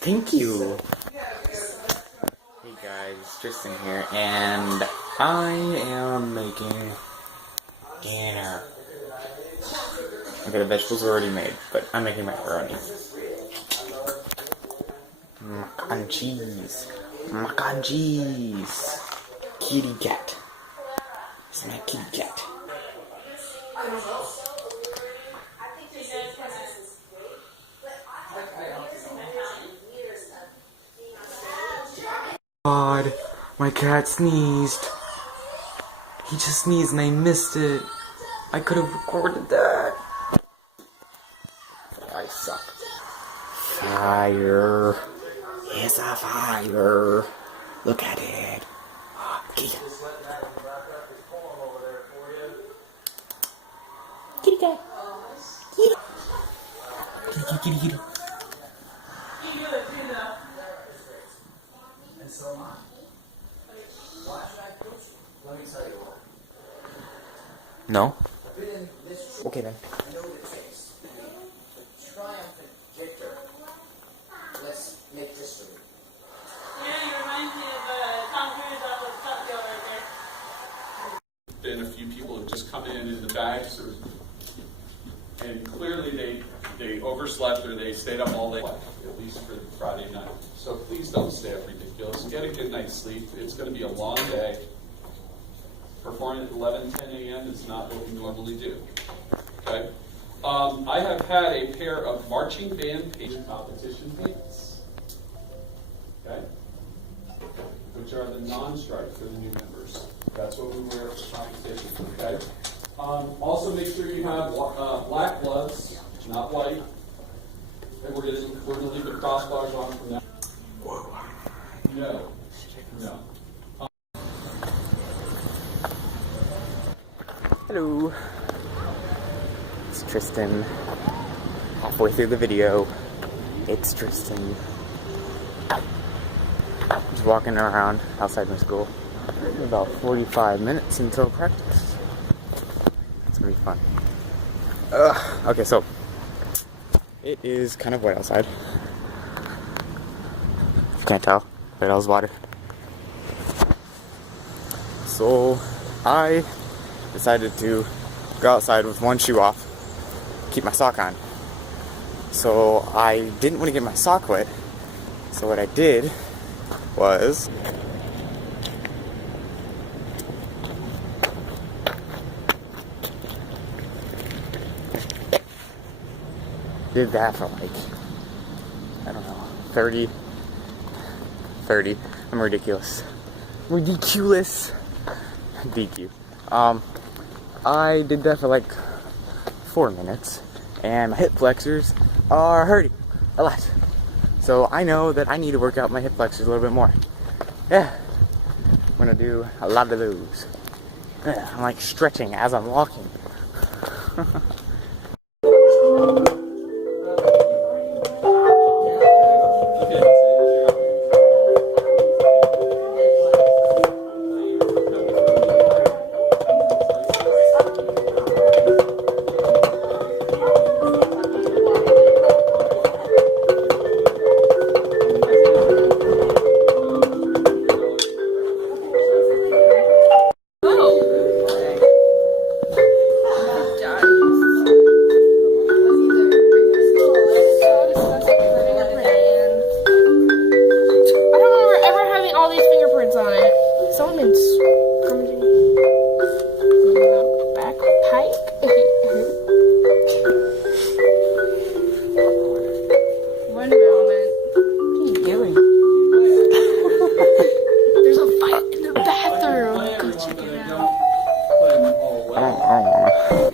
Thank you. Hey guys, Tristan here, and I am making dinner. Okay, the vegetables are already made, but I'm making macaroni. Mac and cheese. Mac and cheese. Kitty cat. It's my kitty cat. God, my cat sneezed. He just sneezed and I missed it. I could have recorded that. I suck. Fire. It's a fire. Look at it. Kitty cat. Kitty cat. Kitty. Kitty, kitty, kitty. No? Okay then. Triumphant victor. Let's make history. Yeah, you remind me of Tom Cruise off of Top Gun right there. And a few people have just come in the bags, and clearly they overslept or they stayed up all day, at least for Friday night. So please don't stay up ridiculous. Get a good night's sleep. It's going to be a long day. Performing at 11, 10 a.m. is not what we normally do. Okay? I have had a pair of marching band pageant competition pants. Okay? Which are the non-striped for the new members. That's what we wear for competition. Okay? Also, make sure you have black gloves, not white. And we're gonna leave the crossbars on from that. Whoa. No. No. Hello. It's Tristan. Halfway through the video, it's Tristan. Just walking around outside my school. About 45 minutes until practice. It's gonna be fun. Okay, so it is kind of wet outside. If you can't tell, but it was water. So I decided to go outside with one shoe off, keep my sock on. So I didn't want to get my sock wet. So what I did was did that for like, I don't know, 30. I'm ridiculous. DQ. I did that for like 4 minutes, and my hip flexors are hurting a lot. So I know that I need to work out my hip flexors a little bit more. Yeah, I'm gonna do a lot of those. Yeah, I'm like stretching as I'm walking.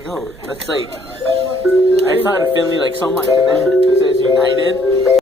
No, that's like, I started feeling like so much, and then it says United.